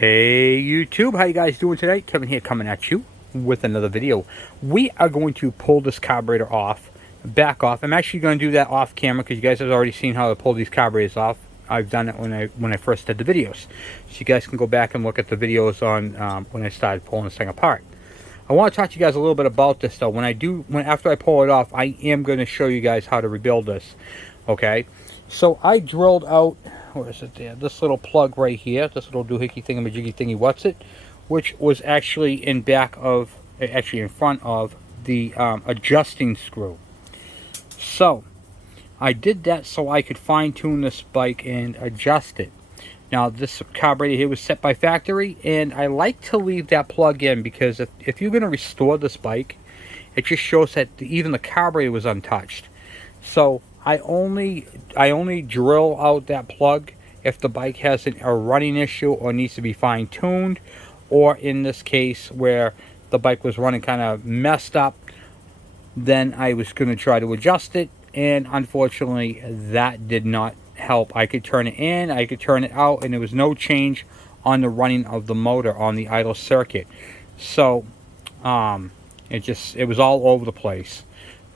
Hey YouTube, how you guys doing today? Kevin here coming at you with another video. We are going to pull this carburetor off, back off. I'm actually going to do that off camera because you guys have already seen how to pull these carburetors off. I've done it when I first did the videos. So you guys can go back and look at the videos on when I started pulling this thing apart. I want to talk to you guys a little bit about this though. After I pull it off, I am going to show you guys how to rebuild this. Okay, so I drilled out, where is it there? This little plug right here, this little doohickey thingamajiggy thingy what's it, which was actually in front of the adjusting screw. So I did that so I could fine tune this bike and adjust it. Now this carburetor here was set by factory, and I like to leave that plug in because if you're going to restore this bike, it just shows that even the carburetor was untouched. So I only drill out that plug if the bike has a running issue or needs to be fine-tuned, or in this case where the bike was running kind of messed up, then I was going to try to adjust it, and unfortunately that did not help. I could turn it in, I could turn it out, and there was no change on the running of the motor on the idle circuit. So it was all over the place.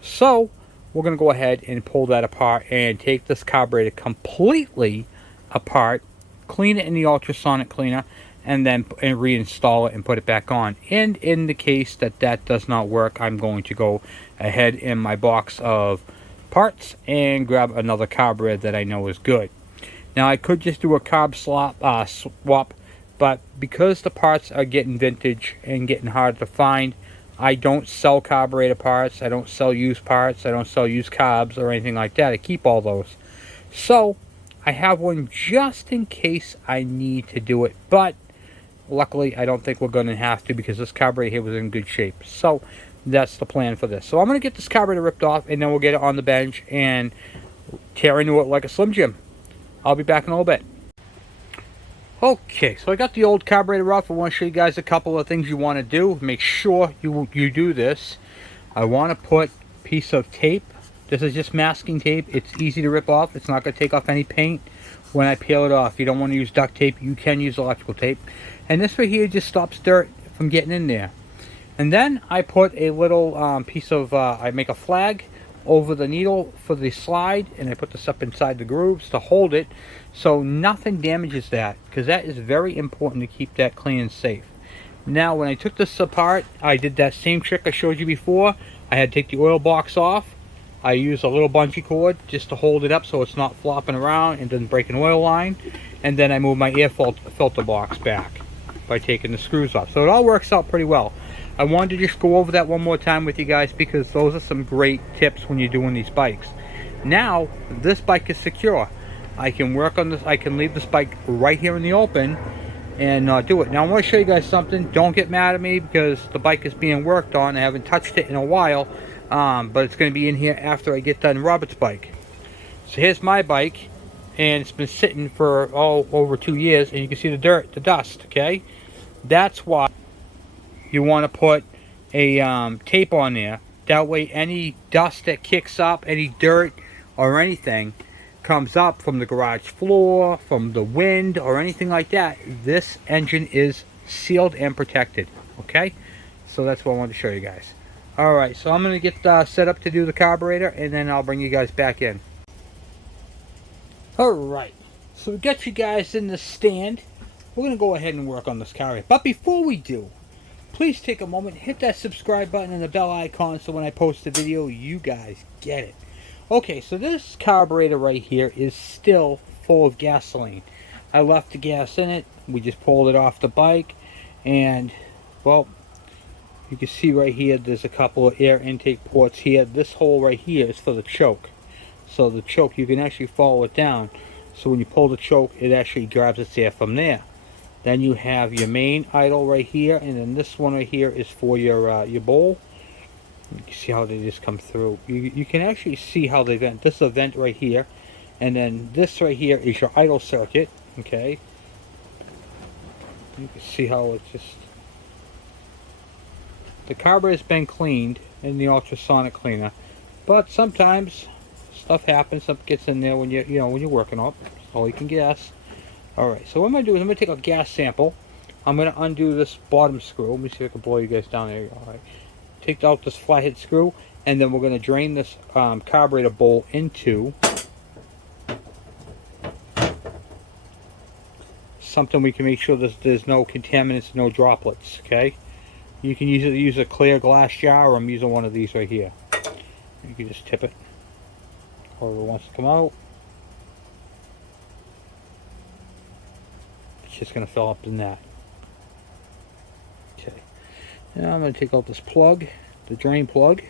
So we're going to go ahead and pull that apart and take this carburetor completely apart, clean it in the ultrasonic cleaner, and then reinstall it and put it back on. And in the case that that does not work, I'm going to go ahead in my box of parts and grab another carburetor that I know is good. Now I could just do a carb swap, but because the parts are getting vintage and getting hard to find, I don't sell carburetor parts, I don't sell used parts, I don't sell used carbs or anything like that. I keep all those. So I have one just in case I need to do it, but luckily I don't think we're going to have to because this carburetor here was in good shape. So that's the plan for this. So I'm going to get this carburetor ripped off, and then we'll get it on the bench and tear into it like a Slim Jim. I'll be back in a little bit. Okay, so I got the old carburetor off. I want to show you guys a couple of things you want to do. Make sure you do this. I want to put a piece of tape. This is just masking tape. It's easy to rip off. It's not going to take off any paint when I peel it off. You don't want to use duct tape. You can use electrical tape. And this right here just stops dirt from getting in there. And then I put a little piece of, I make a flag over the needle for the slide, and I put this up inside the grooves to hold it so nothing damages that, because that is very important to keep that clean and safe. Now when I took this apart, I did that same trick I showed you before. I had to take the oil box off. I used a little bungee cord just to hold it up so it's not flopping around and doesn't break an oil line, and then I moved my air filter box back by taking the screws off. So it all works out pretty well. I wanted to just go over that one more time with you guys because those are some great tips when you're doing these bikes. Now this bike is secure. I can work on this. I can leave this bike right here in the open and do it. Now I want to show you guys something. Don't get mad at me because the bike is being worked on. I haven't touched it in a while, but it's going to be in here after I get done Robert's bike. So here's my bike, and it's been sitting for over 2 years, and you can see the dirt, the dust. Okay, that's why you want to put a tape on there. That way any dust that kicks up, any dirt or anything comes up from the garage floor, from the wind or anything like that, this engine is sealed and protected. Okay, so that's what I wanted to show you guys. Alright, so I'm going to get set up to do the carburetor, and then I'll bring you guys back in. Alright, so we got you guys in the stand. We're going to go ahead and work on this carburetor. But before we do, please take a moment, hit that subscribe button and the bell icon so when I post a video, you guys get it. Okay, so this carburetor right here is still full of gasoline. I left the gas in it. We just pulled it off the bike, and well, you can see right here there's a couple of air intake ports here. This hole right here is for the choke. So the choke, you can actually follow it down. So when you pull the choke, it actually grabs its air from there. Then you have your main idle right here, and then this one right here is for your bowl. You can see how they just come through. You can actually see how they vent. This is a vent right here, and then this right here is your idle circuit. Okay, you can see how it's just, the carburetor's been cleaned in the ultrasonic cleaner, but sometimes stuff happens. Stuff gets in there when you're working on it. That's all you can guess. Alright, so what I'm going to do is I'm going to take a gas sample I'm going to undo this bottom screw. Let me see if I can blow you guys down there. Alright. Take out this flathead screw, and then we're going to drain this carburetor bowl into something we can make sure there's no contaminants, no droplets, okay? You can use a clear glass jar, or I'm using one of these right here. You can just tip it. Whoever wants to come out. It's just going to fill up in that. Okay. Now I'm going to take out this plug, the drain plug.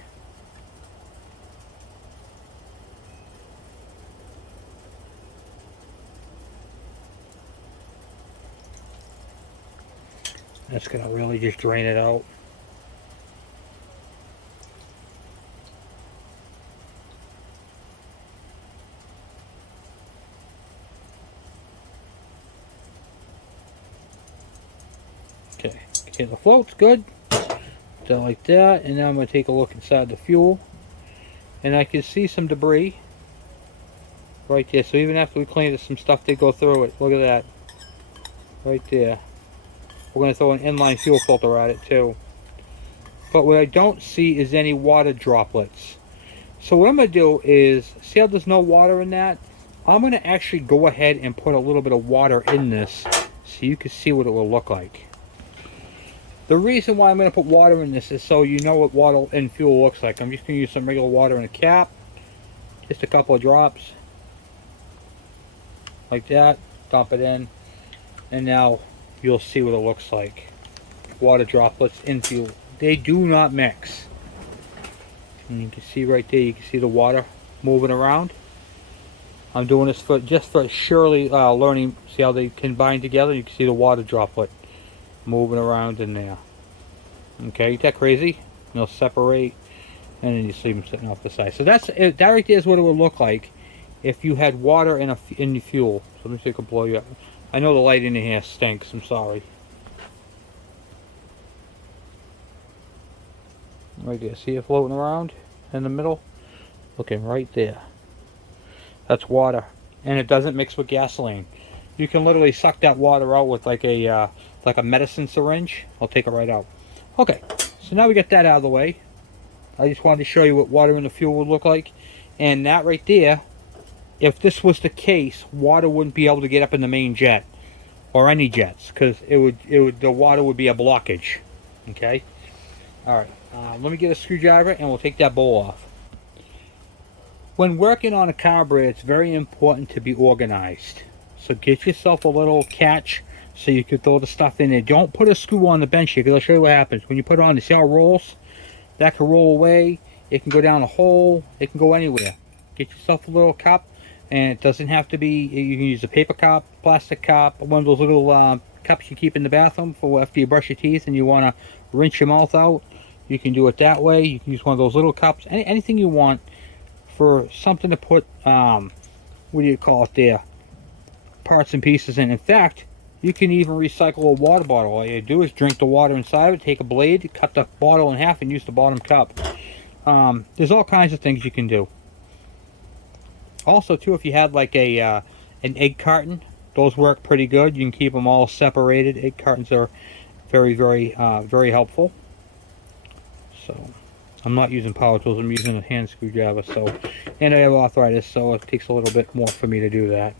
That's going to really just drain it out. Okay, the float's good. So like that, and now I'm going to take a look inside the fuel, and I can see some debris right there. So even after we clean it, some stuff did go through it. Look at that, right there. We're going to throw an inline fuel filter at it too. But what I don't see is any water droplets. So what I'm going to do is, see how there's no water in that? I'm going to actually go ahead and put a little bit of water in this so you can see what it will look like. The reason why I'm going to put water in this is so you know what water and fuel looks like. I'm just going to use some regular water in a cap. Just a couple of drops. Like that. Dump it in. And now you'll see what it looks like. Water droplets in fuel. They do not mix. And you can see right there, you can see the water moving around. I'm doing this just for surely learning. See how they combine together? You can see the water droplet moving around in there. Okay, ain't that crazy? They'll separate, and then you see them sitting off the side. So that right there is what it would look like if you had water in the fuel. So let me see if I can blow you up. I know the light in here stinks. I'm sorry. Right there, see it floating around in the middle? Looking right there. That's water, and it doesn't mix with gasoline. You can literally suck that water out with like a medicine syringe. I'll take it right out. Okay, so now we get that out of the way. I just wanted to show you what water in the fuel would look like. And that right there, if this was the case, water wouldn't be able to get up in the main jet or any jets, because the water would be a blockage. Okay. All right. Let me get a screwdriver and we'll take that bowl off. When working on a carburetor, it's very important to be organized. So get yourself a little catch so you can throw the stuff in there. Don't put a screw on the bench here, because I'll show you what happens. When you put it on, you see how it rolls? That can roll away. It can go down a hole. It can go anywhere. Get yourself a little cup, and it doesn't have to be, you can use a paper cup, plastic cup, one of those little cups you keep in the bathroom for after you brush your teeth and you want to rinse your mouth out. You can do it that way. You can use one of those little cups, anything you want for something to put, what do you call it there? Parts and pieces in. In fact, you can even recycle a water bottle. All you do is drink the water inside of it, take a blade, cut the bottle in half, and use the bottom cup. There's all kinds of things you can do. Also, too, if you had like an egg carton, those work pretty good. You can keep them all separated. Egg cartons are very, very, very helpful. So, I'm not using power tools. I'm using a hand screwdriver. So, and I have arthritis, so it takes a little bit more for me to do that.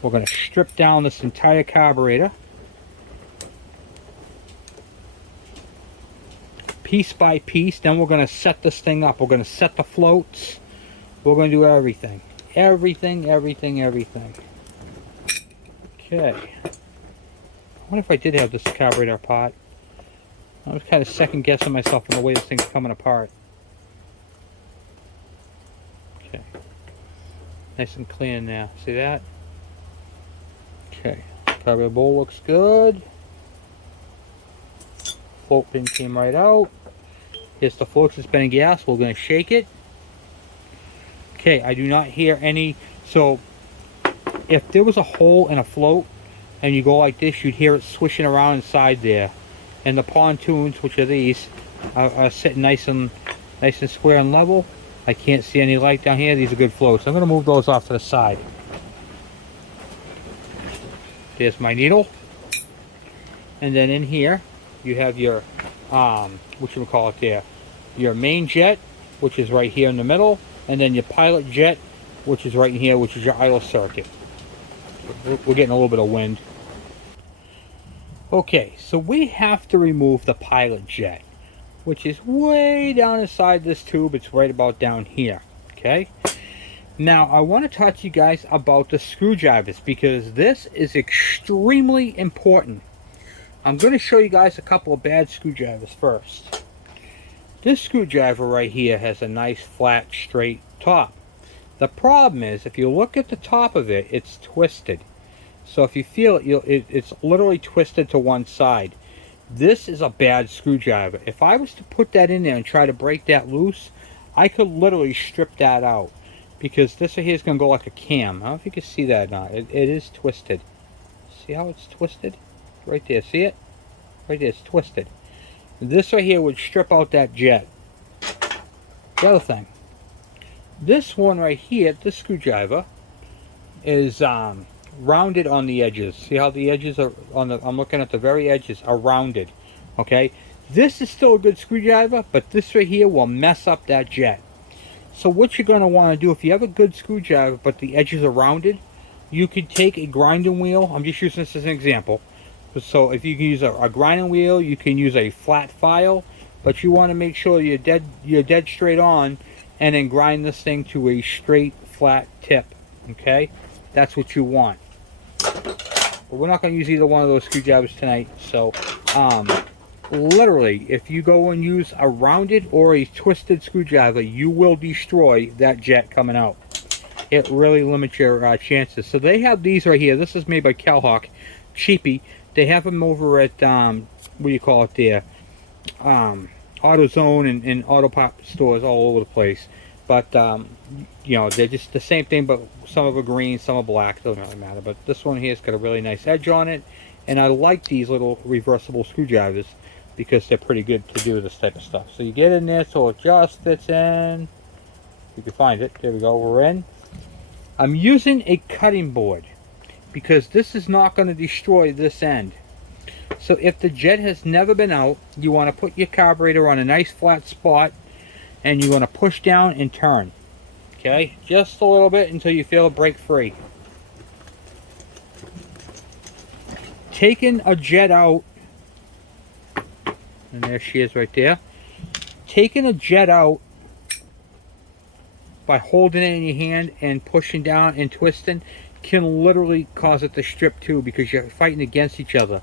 We're going to strip down this entire carburetor, piece by piece. Then we're going to set this thing up. We're going to set the floats. We're going to do everything. Everything. Okay. I wonder if I did have this carburetor apart. I was kind of second guessing myself on the way this thing's coming apart. Okay. Nice and clean now. See that? Okay, carburetor bowl looks good. Float pin came right out. Here's the float suspended gas. We're going to shake it. Okay, I do not hear any. So, if there was a hole in a float and you go like this, you'd hear it swishing around inside there. And the pontoons, which are these, are sitting nice and Nice and square and level. I can't see any light down here. These are good flows. So I'm going to move those off to the side. There's my needle. And then in here, you have your, whatchamacallit there, your main jet, which is right here in the middle, and then your pilot jet, which is right in here, which is your idle circuit. We're getting a little bit of wind. Okay, so we have to remove the pilot jet, which is way down inside this tube. It's right about down here, okay? Now, I want to talk to you guys about the screwdrivers, because this is extremely important. I'm going to show you guys a couple of bad screwdrivers first. This screwdriver right here has a nice flat straight top. The problem is, if you look at the top of it, it's twisted. So if you feel it, it's literally twisted to one side. This is a bad screwdriver. If I was to put that in there and try to break that loose, I could literally strip that out, because this right here is going to go like a cam. I don't know if you can see that or not. It is twisted. See how it's twisted? Right there, see it? Right there, it's twisted. This right here would strip out that jet. The other thing, this one right here, this screwdriver, is rounded on the edges. See how the edges are on the, I'm looking at the very edges, are rounded. Okay, this is still a good screwdriver, but this right here will mess up that jet. So what you're going to want to do, if you have a good screwdriver but the edges are rounded, you could take a grinding wheel. I'm just using this as an example. So if you can use a grinding wheel, you can use a flat file, but you want to make sure you're dead straight on, and then grind this thing to a straight flat tip. Okay, that's what you want. But we're not going to use either one of those screwdrivers tonight. So literally, if you go and use a rounded or a twisted screwdriver, you will destroy that jet coming out. It really limits your chances. So they have these right here. This is made by Calhawk, cheapy. They have them over at what do you call it there, AutoZone and auto pop stores all over the place. But you know, they're just the same thing, but some of are green, some are black. Doesn't really matter. But this one here has got a really nice edge on it, and I like these little reversible screwdrivers because they're pretty good to do this type of stuff. So you get in there so it just fits in. You can find it. There we go. We're in. I'm using a cutting board because this is not going to destroy this end. So if the jet has never been out, you want to put your carburetor on a nice flat spot, and you want to push down and turn. Okay, just a little bit until you feel it break free. Taking a jet out, and there she is right there. Taking a jet out by holding it in your hand and pushing down and twisting can literally cause it to strip too, because you're fighting against each other.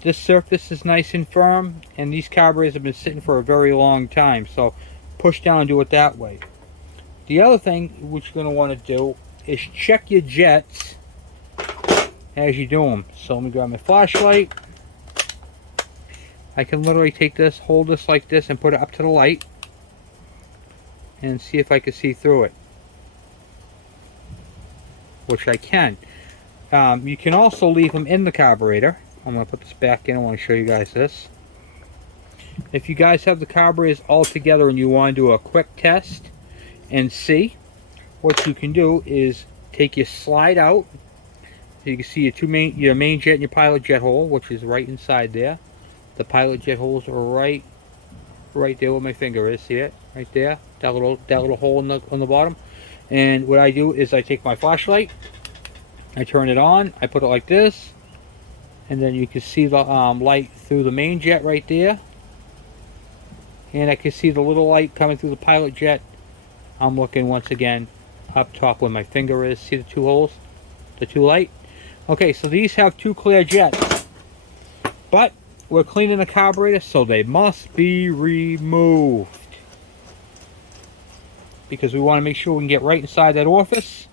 This surface is nice and firm, and these carburetors have been sitting for a very long time, so push down and do it that way. The other thing which you're going to want to do is check your jets as you do them. So let me grab my flashlight. I can literally take this, hold this like this, and put it up to the light and see if I can see through it, which I can. You can also leave them in the carburetor. I'm going to put this back in. I want to show you guys this. If you guys have the carburetors all together and you want to do a quick test and see, what you can do is take your slide out. You can see your main jet and your pilot jet hole, which is right inside there. The pilot jet holes are right there where my finger is. See it? Right there. That little hole on the bottom. And what I do is I take my flashlight, I turn it on, I put it like this, and then you can see the light through the main jet right there. And I can see the little light coming through the pilot jet. I'm looking once again up top where my finger is. See the two holes? The two light? Okay, so these have two clear jets. But we're cleaning the carburetor, so they must be removed. Because we want to make sure we can get right inside that orifice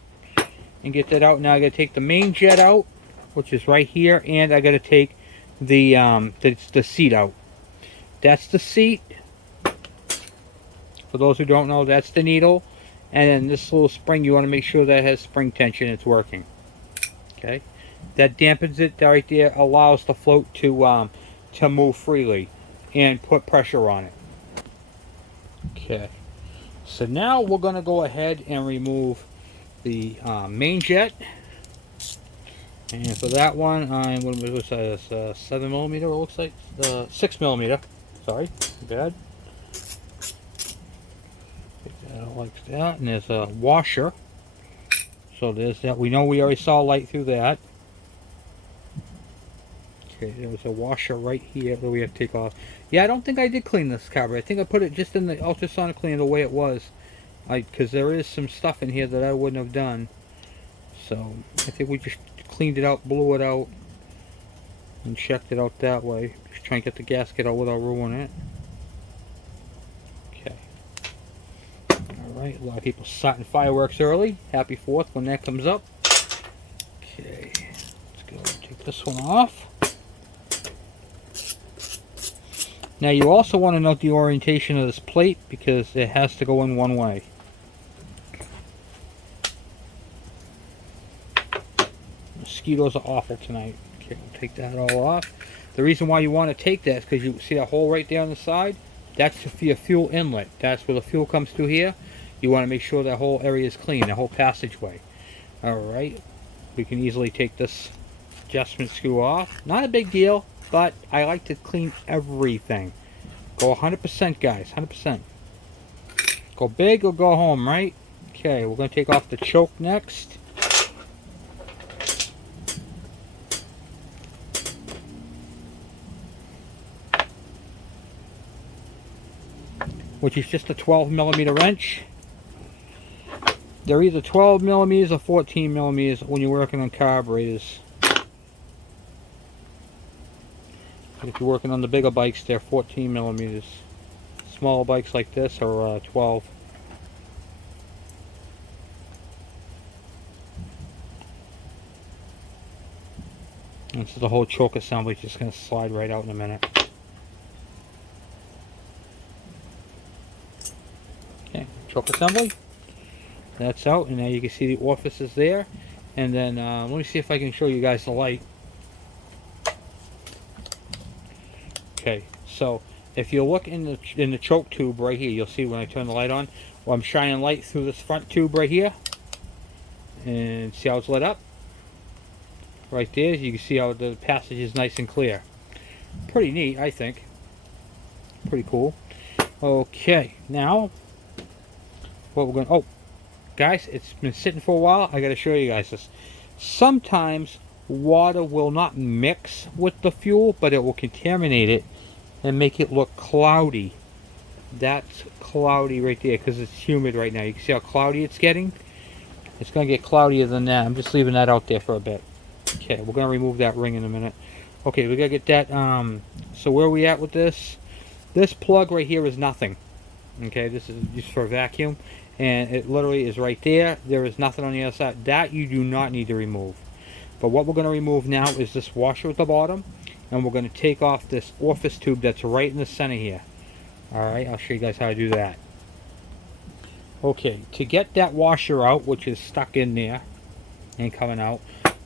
and get that out. Now I got to take the main jet out, which is right here, and I got to take the seat out. That's the seat. For those who don't know, that's the needle, and then this little spring, you want to make sure that has spring tension, it's working. Okay, that dampens it right there, allows the float to move freely and put pressure on it. Okay, so now we're going to go ahead and remove the main jet. And for that one, I'm what was that? 7mm. It looks like 6mm. Sorry, bad. Take that out like that, and there's a washer. So there's that. We know we already saw light through that. Okay, there's a washer right here that we have to take off. Yeah, I don't think I did clean this carburetor. I think I put it just in the ultrasonic cleaner the way it was. Because there is some stuff in here that I wouldn't have done. So I think we just cleaned it out, blew it out, and checked it out that way. Just try and get the gasket out without ruining it. Okay. Alright, a lot of people starting fireworks early. Happy 4th when that comes up. Okay, let's go take this one off. Now you also want to note the orientation of this plate because it has to go in one way. Mosquitoes are awful tonight. Okay, we'll take that all off. The reason why you want to take that is because you see that hole right there on the side? That's for your fuel inlet. That's where the fuel comes through here. You want to make sure that whole area is clean, the whole passageway. Alright, we can easily take this adjustment screw off. Not a big deal, but I like to clean everything. Go 100%, guys, 100%. Go big or go home, right? Okay, we're going to take off the choke next. Which is just a 12mm wrench. They're either 12mm or 14mm when you're working on carburetors. But if you're working on the bigger bikes, they're 14mm. Smaller bikes like this are 12. And so the whole choke assembly is just going to slide right out in a minute. Okay, choke assembly. That's out, and now you can see the orifice is there. And then let me see if I can show you guys the light. Okay, so if you look in the choke tube right here, you'll see when I turn the light on. Well, I'm shining light through this front tube right here, and see how it's lit up. Right there, you can see how the passage is nice and clear. Pretty neat, I think. Pretty cool. Okay, now what we're going. Oh, guys, it's been sitting for a while. I got to show you guys this. Sometimes water will not mix with the fuel, but it will contaminate it and make it look cloudy. That's cloudy right there because it's humid right now. You can see how cloudy it's getting. It's going to get cloudier than that. I'm just leaving that out there for a bit. Okay, we're going to remove that ring in a minute. Okay, we got to get that. So where are we at with this? This plug right here is nothing. Okay, this is just for vacuum. And it literally is right there. There is nothing on the other side. That you do not need to remove. But what we're going to remove now is this washer at the bottom. And we're going to take off this orifice tube that's right in the center here. Alright, I'll show you guys how to do that. Okay, to get that washer out, which is stuck in there and coming out,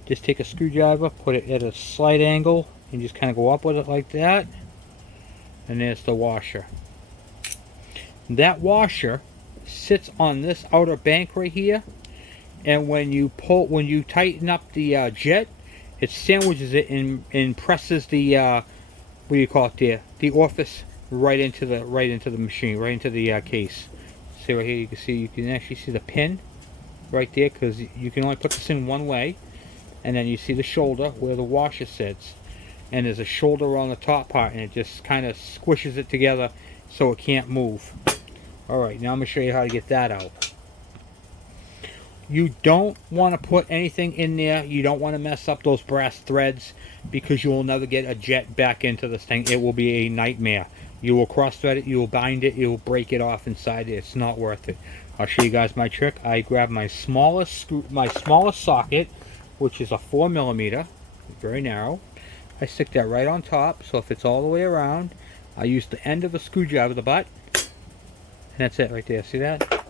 just take a screwdriver, put it at a slight angle, and just kind of go up with it like that. And there's the washer. That washer sits on this outer bank right here, and when you tighten up the jet, it sandwiches it and presses the what do you call it there? The orifice right into the machine, right into the case. See right here, you can actually see the pin right there because you can only put this in one way, and then you see the shoulder where the washer sits, and there's a shoulder on the top part, and it just kind of squishes it together so it can't move. Alright, now I'm going to show you how to get that out. You don't want to put anything in there. You don't want to mess up those brass threads because you will never get a jet back into this thing. It will be a nightmare. You will cross thread it, you will bind it, you will break it off inside it. It's not worth it. I'll show you guys my trick. I grab my smallest socket, which is a 4mm, very narrow. I stick that right on top, so if it's all the way around, I use the end of a screwdriver, the butt, and that's it right there. See that?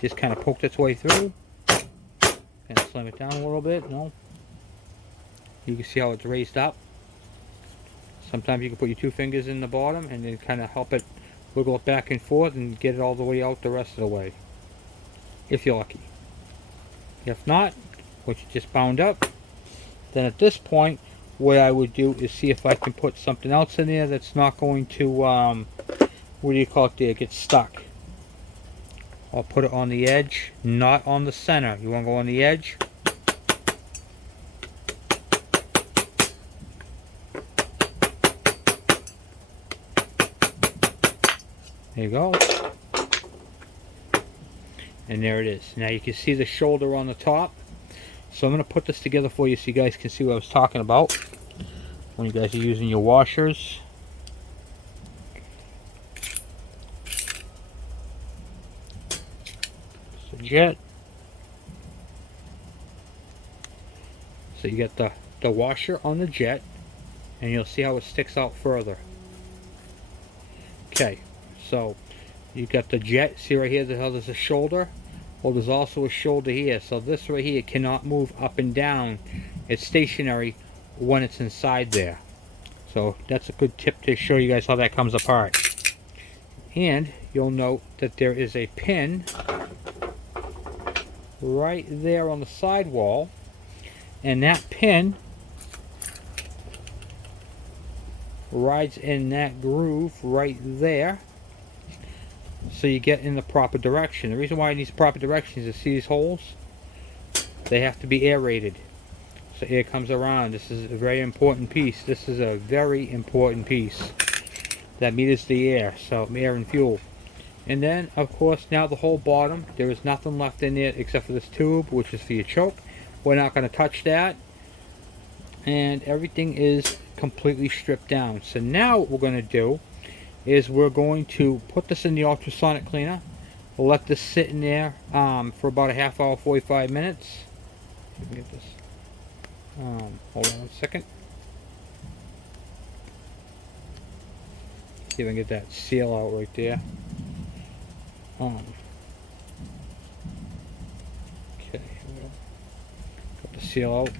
Just kind of poked its way through. And slam it down a little bit. No. You can see how it's raised up. Sometimes you can put your two fingers in the bottom and then kind of help it wiggle it back and forth and get it all the way out the rest of the way, if you're lucky. If not, which is just bound up, then at this point what I would do is see if I can put something else in there that's not going to what do you call it there, get stuck. I'll put it on the edge, not on the center. You want to go on the edge. There you go. And there it is. Now you can see the shoulder on the top. So I'm going to put this together for you so you guys can see what I was talking about when you guys are using your washers. So jet. So you get the washer on the jet, and you'll see how it sticks out further. Okay, so you got the jet. See right here how there's a shoulder? Well, there's also a shoulder here. So this right here cannot move up and down. It's stationary when it's inside there. So that's a good tip to show you guys how that comes apart. And you'll note that there is a pin right there on the sidewall. And that pin rides in that groove right there, so you get in the proper direction. The reason why it needs proper direction is to see these holes, they have to be aerated, so air comes around. This is a very important piece. This is a very important piece that meters the air, so air and fuel. And then of course now the whole bottom, there is nothing left in there except for this tube, which is for your choke. We're not going to touch that, and everything is completely stripped down. So now what we're going to do is we're going to put this in the ultrasonic cleaner. We'll let this sit in there for about a half hour, 45 minutes. Let me get this. Hold on a second. See if I can get that seal out right there. Okay, got the seal out.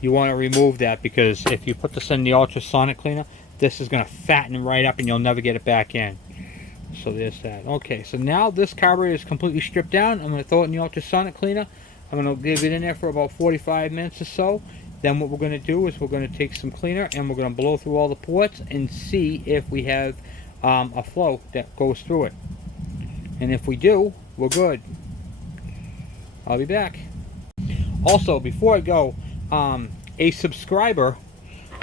You want to remove that, because if you put this in the ultrasonic cleaner, this is going to fatten right up and you'll never get it back in. So there's that. Okay, so now this carburetor is completely stripped down. I'm going to throw it in the ultrasonic cleaner. I'm going to leave it in there for about 45 minutes or so. Then what we're going to do is we're going to take some cleaner and we're going to blow through all the ports and see if we have a flow that goes through it. And if we do, we're good. I'll be back. Also, before I go, a subscriber,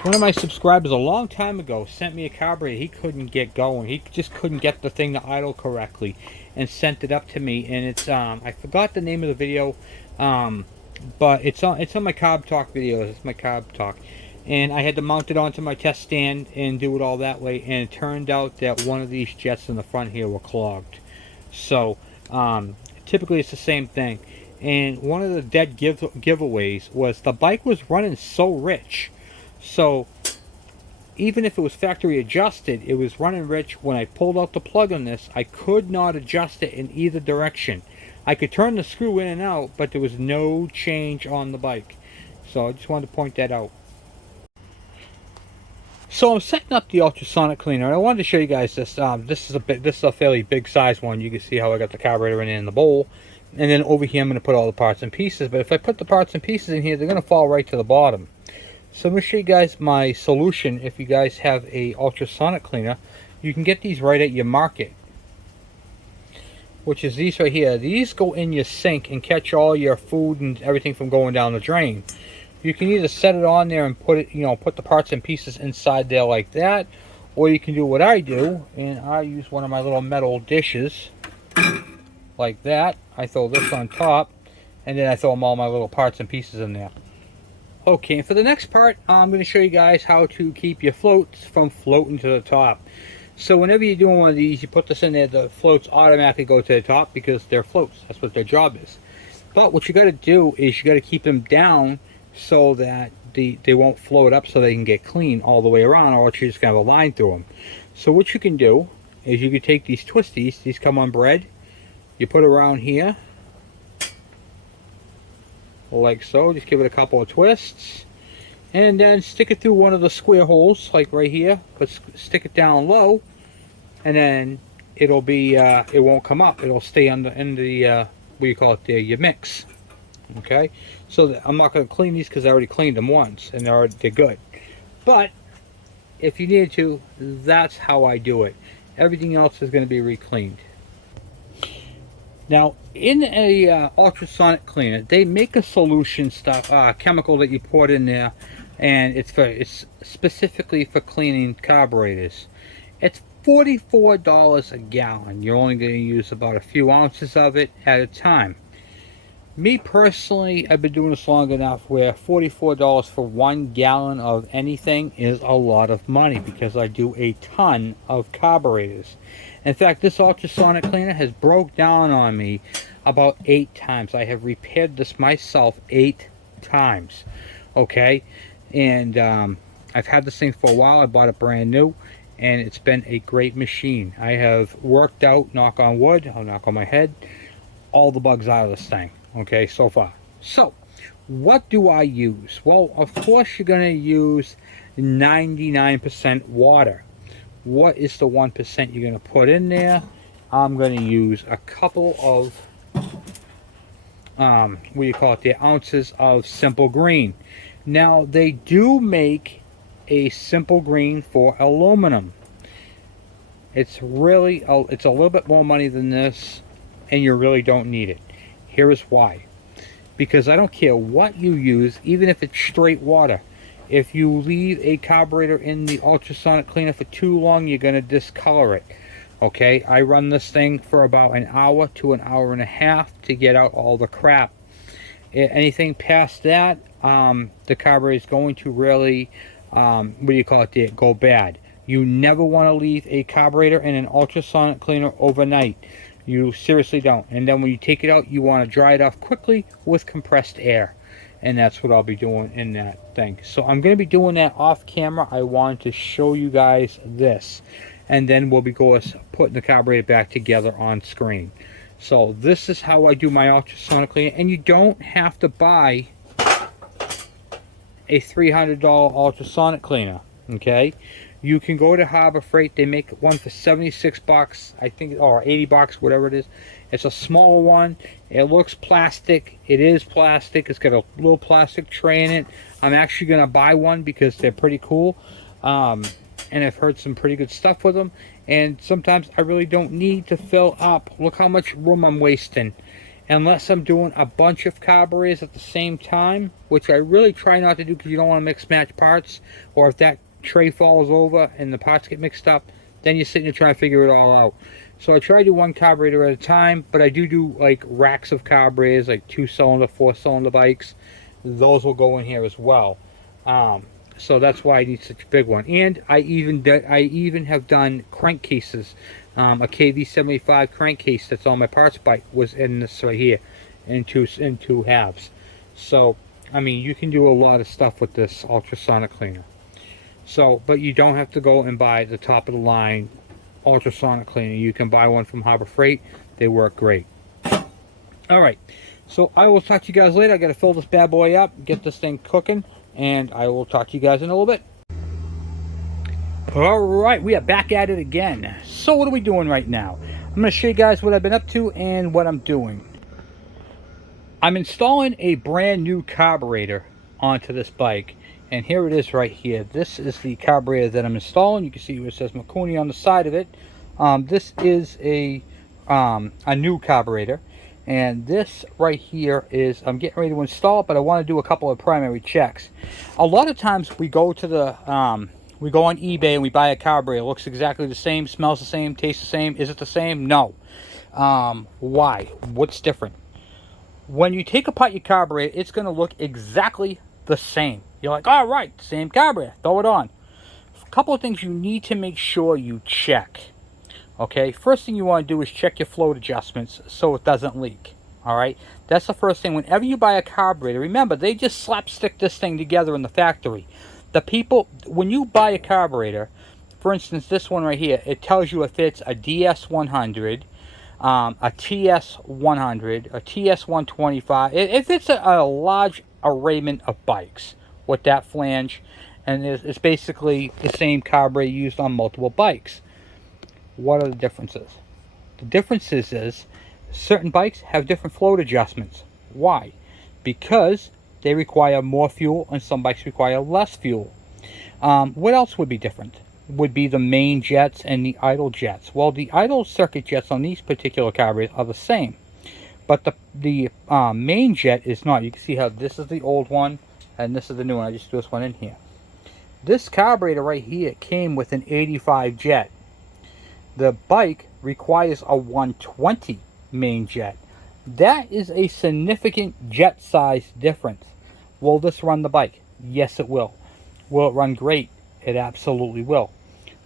one of my subscribers a long time ago, sent me a carburetor he couldn't get going. He just couldn't get the thing to idle correctly, and sent it up to me. And it's I forgot the name of the video, but it's on my Carb Talk videos. It's my Carb Talk, and I had to mount it onto my test stand and do it all that way. And it turned out that one of these jets in the front here were clogged. So typically it's the same thing. And one of the dead giveaways was the bike was running so rich. So even if it was factory adjusted, it was running rich. When I pulled out the plug on this, I could not adjust it in either direction. I could turn the screw in and out, but there was no change on the bike. So I just wanted to point that out. So I'm setting up the ultrasonic cleaner. I wanted to show you guys this. This is a fairly big size one. You can see how I got the carburetor in the bowl. And then over here I'm going to put all the parts and pieces. But if I put the parts and pieces in here, they're going to fall right to the bottom. So I'm going to show you guys my solution. If you guys have a ultrasonic cleaner, you can get these right at your market, which is these right here. These go in your sink and catch all your food and everything from going down the drain. You can either set it on there and put it, put the parts and pieces inside there like that, or you can do what I do, and I use one of my little metal dishes like that. I throw this on top, and then I throw all my little parts and pieces in there. Okay, and for the next part, I'm going to show you guys how to keep your floats from floating to the top. So whenever you're doing one of these, you put this in there, the floats automatically go to the top because they're floats. That's what their job is. But what you got to do is you got to keep them down so that they won't float up, so they can get clean all the way around, or you're just going to have a line through them. So what you can do is you can take these twisties, these come on bread, you put it around here like so. Just give it a couple of twists and then stick it through one of the square holes like right here, but stick it down low, and then it'll be it won't come up. It'll stay on the in the what do you call it there, your mix. Okay, so I'm not going to clean these because I already cleaned them once and they're good. But if you need to, that's how I do it. Everything else is going to be re-cleaned. Now, in a ultrasonic cleaner, they make a solution stuff, chemical that you pour in there, and it's specifically for cleaning carburetors. It's $44 a gallon. You're only going to use about a few ounces of it at a time. Me personally, I've been doing this long enough where $44 for 1 gallon of anything is a lot of money because I do a ton of carburetors. In fact, this ultrasonic cleaner has broke down on me about 8 times. I have repaired this myself 8 times. Okay, and I've had this thing for a while. I bought it brand new, and it's been a great machine. I have worked out, knock on wood, I'll knock on my head, all the bugs out of this thing. Okay, so far. So, what do I use? Well, of course you're going to use 99% water. What is the 1% you're going to put in there? I'm going to use a couple of, what do you call it, the ounces of Simple Green. Now, they do make a Simple Green for aluminum. It's really, it's a little bit more money than this, and you really don't need it. Here is why. Because I don't care what you use, even if it's straight water. If you leave a carburetor in the ultrasonic cleaner for too long, you're going to discolor it. Okay, I run this thing for about an hour to an hour and a half to get out all the crap. Anything past that, the carburetor is going to really, what do you call it there, go bad. You never want to leave a carburetor in an ultrasonic cleaner overnight. You seriously don't. And then when you take it out, you want to dry it off quickly with compressed air. And that's what I'll be doing in that thing. So I'm going to be doing that off camera. I wanted to show you guys this. And then we'll be putting the carburetor back together on screen. So this is how I do my ultrasonic cleaner. And you don't have to buy a $300 ultrasonic cleaner. Okay? You can go to Harbor Freight. They make one for 76 bucks, I think, or 80 bucks, whatever it is. It's a smaller one. It looks plastic. It is plastic. It's got a little plastic tray in it. I'm actually going to buy one because they're pretty cool. And I've heard some pretty good stuff with them. And sometimes I really don't need to fill up. Look how much room I'm wasting. Unless I'm doing a bunch of carburetors at the same time, which I really try not to do because you don't want to mix match parts. Or if that tray falls over and the parts get mixed up, then you're sitting there trying to figure it all out. So I try to do one carburetor at a time, but I do like racks of carburetors, like 2-cylinder, 4-cylinder bikes. Those will go in here as well. So that's why I need such a big one. And I even have done crankcases. A KV75 crankcase that's on my parts bike was in this right here, in two halves. So I mean, you can do a lot of stuff with this ultrasonic cleaner. So, but you don't have to go and buy the top of the line ultrasonic cleaner. You can buy one from Harbor Freight. They work great. Alright, so I will talk to you guys later. I got to fill this bad boy up, get this thing cooking, and I will talk to you guys in a little bit. Alright, we are back at it again. So what are we doing right now? I'm going to show you guys what I've been up to and what I'm doing. I'm installing a brand new carburetor onto this bike. And here it is right here. This is the carburetor that I'm installing. You can see where it says Makuni on the side of it. This is a new carburetor. And this right here is, I'm getting ready to install it, but I want to do a couple of primary checks. A lot of times we go to the, we go on eBay and we buy a carburetor. It looks exactly the same, smells the same, tastes the same. Is it the same? No. Why? What's different? When you take apart your carburetor, it's going to look exactly the same. You're like, all right, same carburetor, throw it on. A couple of things you need to make sure you check. Okay, first thing you want to do is check your float adjustments so it doesn't leak. All right, that's the first thing. Whenever you buy a carburetor, remember, they just slapstick this thing together in the factory. The people, when you buy a carburetor, for instance, this one right here, it tells you if it's a DS100, a TS100, a TS125. If it's a large arrayment of bikes with that flange, and it's basically the same carburetor used on multiple bikes. What are the differences? The difference is certain bikes have different float adjustments. Why? Because they require more fuel and some bikes require less fuel. What else would be different? Would be the main jets and the idle jets. Well, the idle circuit jets on these particular carburetors are the same, but the main jet is not. You can see how this is the old one and this is the new one. I just threw this one in here. This carburetor right here came with an 85 jet. The bike requires a 120 main jet. That is a significant jet size difference. Will this run the bike? Yes, it will. Will it run great? It absolutely will.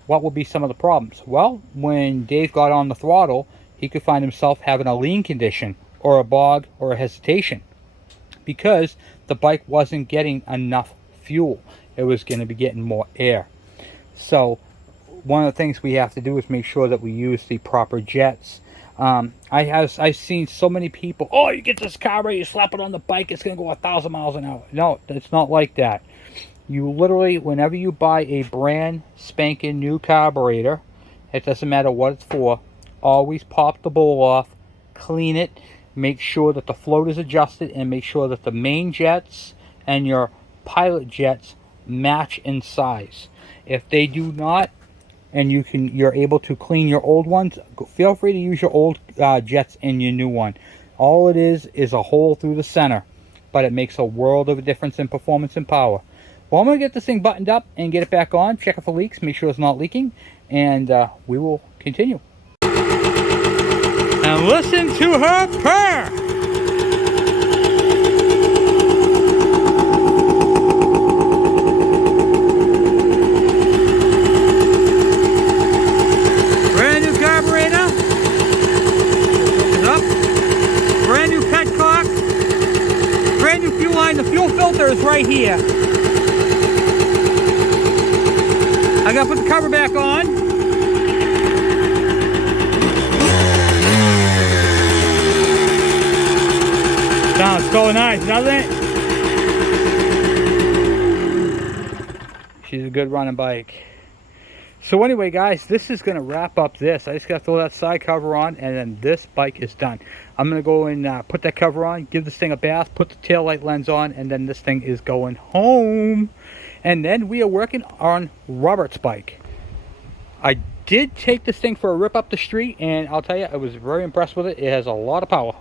What will be some of the problems? Well, when Dave got on the throttle, he could find himself having a lean condition or a bog or a hesitation because the bike wasn't getting enough fuel. It was going to be getting more air. So one of the things we have to do is make sure that we use the proper jets. I've seen so many people, oh, you get this carburetor, you slap it on the bike, it's going to go 1,000 miles an hour. No, it's not like that. You literally, whenever you buy a brand spanking new carburetor, it doesn't matter what it's for, always pop the bowl off, clean it, make sure that the float is adjusted, and make sure that the main jets and your pilot jets match in size. If they do not, and you're able to clean your old ones, feel free to use your old jets in your new one. All it is a hole through the center, but it makes a world of a difference in performance and power. Well, I'm going to get this thing buttoned up and get it back on, check it for leaks, make sure it's not leaking, and we will continue. And listen to her purr! Brand new carburetor. It's up. Brand new petcock. Brand new fuel line. The fuel filter is right here. I gotta put the cover back on. Sounds so nice, doesn't it? She's a good running bike. So anyway, guys, this is going to wrap up this. I just got to throw that side cover on, and then this bike is done. I'm going to go and put that cover on, give this thing a bath, put the taillight lens on, and then this thing is going home. And then we are working on Robert's bike. I did take this thing for a rip up the street, and I'll tell you, I was very impressed with it. It has a lot of power.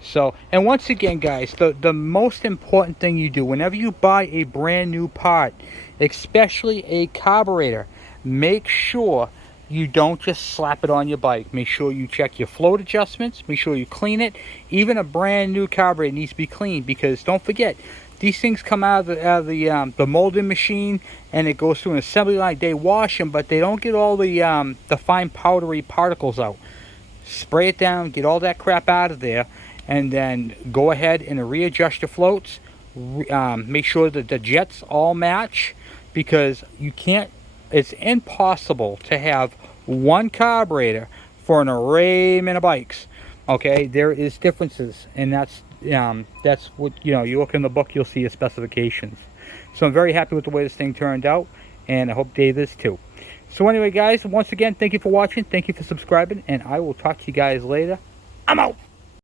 So, and once again, guys, the most important thing you do whenever you buy a brand new part, especially a carburetor, make sure you don't just slap it on your bike. Make sure you check your float adjustments. Make sure you clean it. Even a brand new carburetor needs to be cleaned, because don't forget, these things come out of the molding machine, and it goes through an assembly line. They wash them, but they don't get all the fine powdery particles out. Spray it down, get all that crap out of there, and then go ahead and readjust your floats. Make sure that the jets all match, because you can't, it's impossible to have one carburetor for an arrayment of bikes. Okay, there is differences, and that's what, you look in the book, you'll see your specifications. So I'm very happy with the way this thing turned out, and I hope Dave is too. So anyway, guys, once again, thank you for watching, thank you for subscribing, and I will talk to you guys later. I'm out.